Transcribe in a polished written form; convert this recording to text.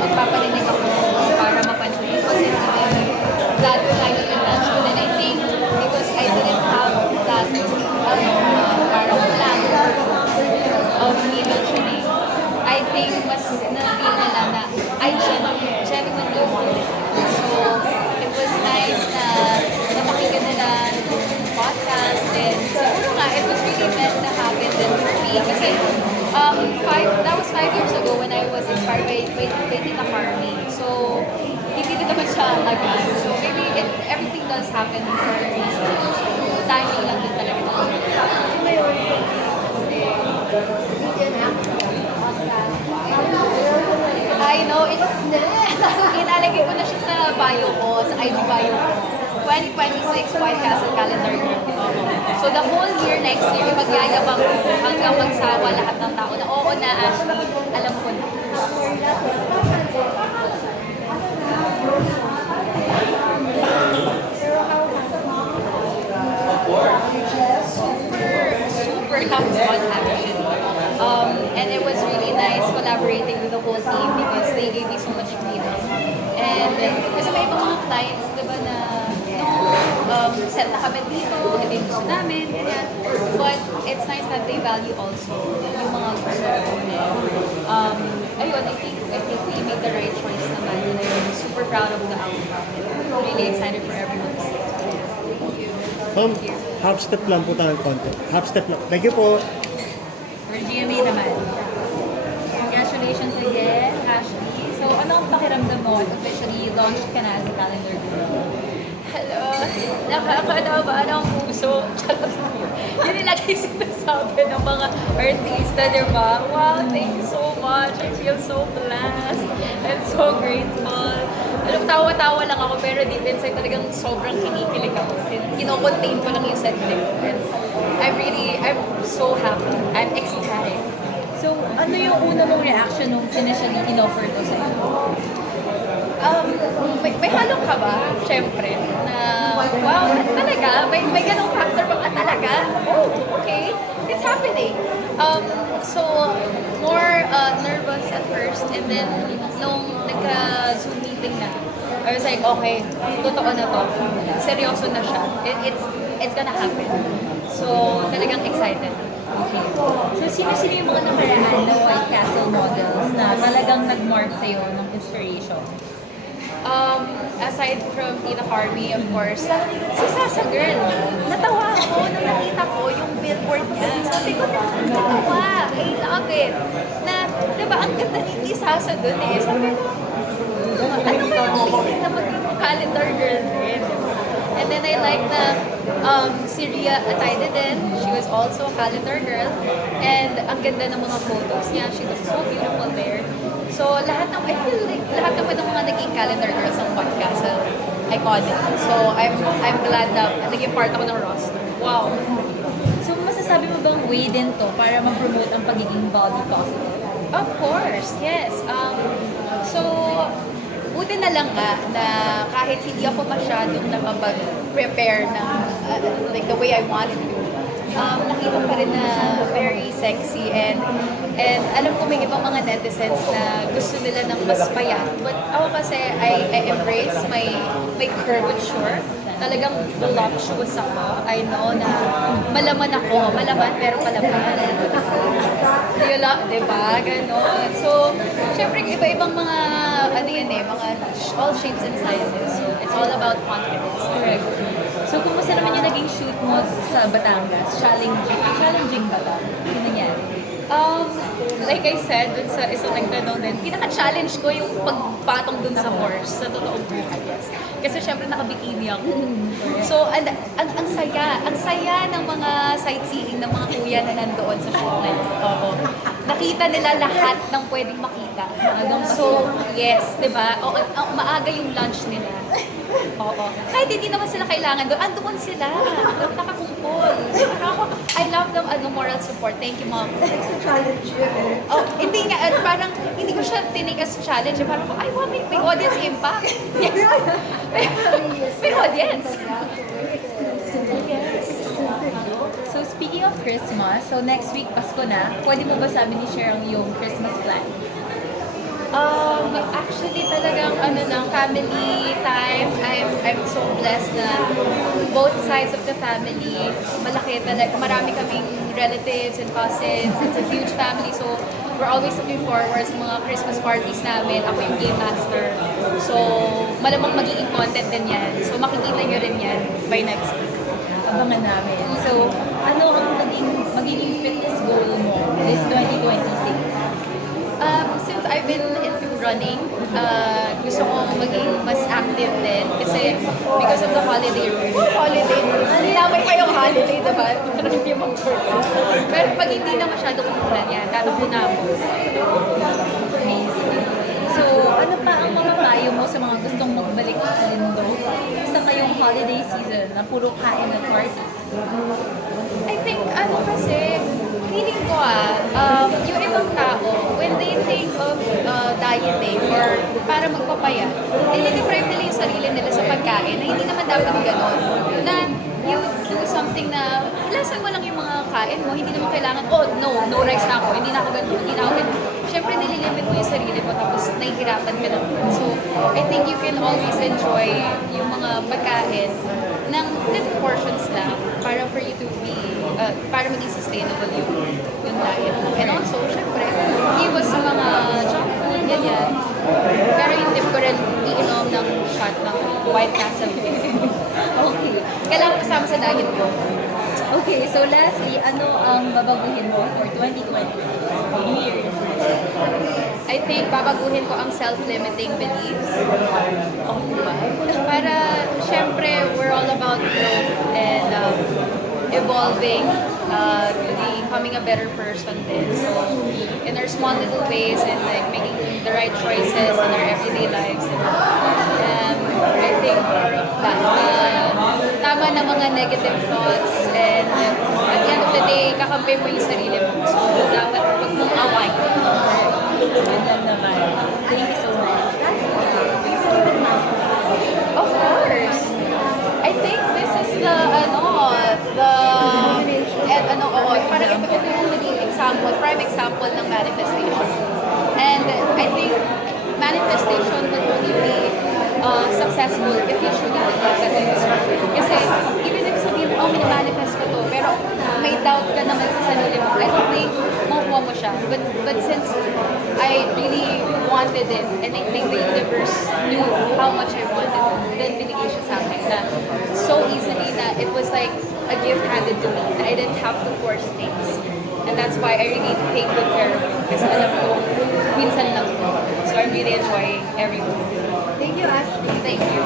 magpaparinig ako para mapansin ko that kind of intention. And I think because I didn't have that parang plan of me mentioning, I think mas na-feel nila na I genuinely want it. So, it was nice na napakinggan nila yung podcast and siguro nga, it was really meant to happen then for me kasi that was 5 years ago when I was inspired by Tita Carmi. So, hindi din naman siya agad. So, maybe everything does happen for a reason. So, timing lang din talaga. I know, inalagay ko na siya sa bio ko, sa IG bio ko. 2026 White Castle Calendar Year. So the whole year, next year, magyayabang ko hanggang magsawa lahat ng tao na oo na, Ashley, alam ko na. Super hands-on actually. And it was really nice collaborating with the whole team because they gave me so much freedom. And kasi may ibang mga clients, di ba, na set na kami dito, ito yung gusto namin, ganyan. But it's nice that they value also yung mga gusto ko. Ayun, I think we made the right choice naman. And I'm super proud of the outcome. Really excited for everyone to see it. Half step lang po tayo ng content. Half step lang. Thank you po. For GMA naman. Congratulations again, Ashley. So, ano ang pakiramdam mo at officially launched ka na as a calendar girl? Hello, nakakatawa ng puso. Yun yung lagi sinasabi ng mga artista, di ba? Wow, thank you so much. I feel so blessed and so grateful. Alam, tawa-tawa lang ako, pero deep inside talagang sobrang kinikilig ako. Kino-contain ko lang yung sarili ko. And I'm so happy. I'm ecstatic. So, ano yung una mong reaction nung initially in-offer ko sa'yo? May halong ka ba? Siyempre. Na, wow, talaga? May ganong factor ba? Talaga? Oh, okay. It's happening. So, more nervous at first. And then, nung nagka-Zoom meeting na, I was like, okay, totoo na to. Seryoso na siya. It's gonna happen. So, talagang excited. Okay. So, sino-sino yung mga nakaraan na White Castle models na talagang nag-mark sa'yo ng inspiration? Aside from Tita Carmi, of course, si Sasa Girl. Natawa ako nung nakita ko yung billboard niya. Sabi ko, natawa. I love it. Na, diba, ang ganda ni Sasa dun eh. Sabi ko, ano ba yung feeling na maging calendar girl din? And then I like na si Ria Atayde din. She was also a calendar girl. And ang ganda ng mga photos niya. She was so beautiful there. So I feel like lahat naman ng mga naging calendar girls ng White Castle iconic. So I'm glad na naging part ako ng roster. Wow. So, masasabi mo bang way din to para ma-promote ang pagiging body positive? Of course, yes. So, buti na lang nga na kahit hindi ako masyadong nakapag-prepare ng like the way I wanted to, nakita pa rin na very sexy and alam ko may ibang mga netizens na gusto nila ng mas payat. But ako kasi, I embrace my curvature. Talagang voluptuous ako. I know na malaman ako. Malaman pero palaman. Diba? Ganon. So, syempre iba-ibang mga, mga all shapes and sizes. So, it's all about confidence. Correct. So, kumusta naman yung naging shoot mo sa Batangas? Challenging ba ito? Ano nangyari? Like I said, dun sa isang nagtanong din, pinaka-challenge ko yung pagpatong dun sa horse, sa totoong buhay. Kasi syempre nakabikini ako. So, ang saya ng mga sightseeing ng mga kuya na nandoon sa shoot na yun. Oo. Nakita nila lahat ng pwedeng makita. So, yes, di ba? Maaga yung lunch nila. Oo. Kahit hindi naman sila kailangan doon, andoon sila. Nakakumpol. So, I love them, moral support. Thank you, Mom. Oh, hindi nga, parang, hindi ko siya tinake as challenge. Parang, ay, wow, may audience impact. Yes. May audience. Yes. So, speaking of Christmas, so next week, Pasko na, pwede mo ba sabi ni Cheryl yung Christmas plan? Actually, Actually, talagang family time. I'm so blessed na both sides of the family, malaki talaga. Marami kaming relatives and cousins. It's a huge family. So, we're always looking forward sa mga Christmas parties namin. Ako yung game master. So, malamang magiging content din yan. So, makikita nyo rin yan by next week. Abangan namin. So, ano ang magiging fitness goal mo this 2026? Since I've been into running, gusto ko maging mas active din kasi because of the holiday. Nilamay pa yung holiday, diba? Hindi mag-workout. Pero pag hindi na masyado kumulan yan, tatakbo na ako. Amazing. So, ano pa ang mga payo mo sa mga gustong magbalik sa Lindo sa ngayong holiday season na puro kain at party? I think, kasi, feeling ko yung ibang tao, when they think of dieting or para magpapayat, nilideprive nila yung sarili nila sa pagkain na hindi naman dapat gano'n. Na you do something na ilasan mo lang yung mga kain mo, hindi naman kailangan, no rice na ako, hindi na ako ganun. Siyempre, nililimit mo yung sarili mo tapos nahihirapan ka na. So, I think you can always enjoy yung mga pagkain ng little portions lang para for you to be, para maging sustainable yung diet mo. And also, syempre, iwas sa mga junk food, ganyan. Pero hindi ko rin iinom ng shot ng White Castle. Okay. Kailangan kasama sa diet ko. Okay, so lastly, ano ang babaguhin mo for 2020? New Year. I think babaguhin ko ang self-limiting beliefs. Diba? Para, syempre, we're all about growth and evolving to becoming a better person din. So, in our small little ways and like making the right choices in our everyday lives. And I think more of that. Tama na mga negative thoughts and at the end of the day, kakampi mo yung sarili mo. So, dapat wag mong away. Yun lang naman. Thank you so much. Of course. I think this is parang ito yung naging example, prime example ng manifestation. And I think manifestation will only be successful if you truly believe that it is true. Kasi even if sabihin mo, mini-manifest ko to, pero may doubt ka naman sa sarili mo, I don't think makukuha mo siya. But since I really wanted it, and I think the universe knew how much I wanted it, then binigay siya sa akin na so easily na it was like a gift handed to me, that I didn't have to force things. And that's why I really take good care of it. Kasi alam ko, minsan lang to. So I'm really enjoying every moment. Thank you, Ashley. Thank you.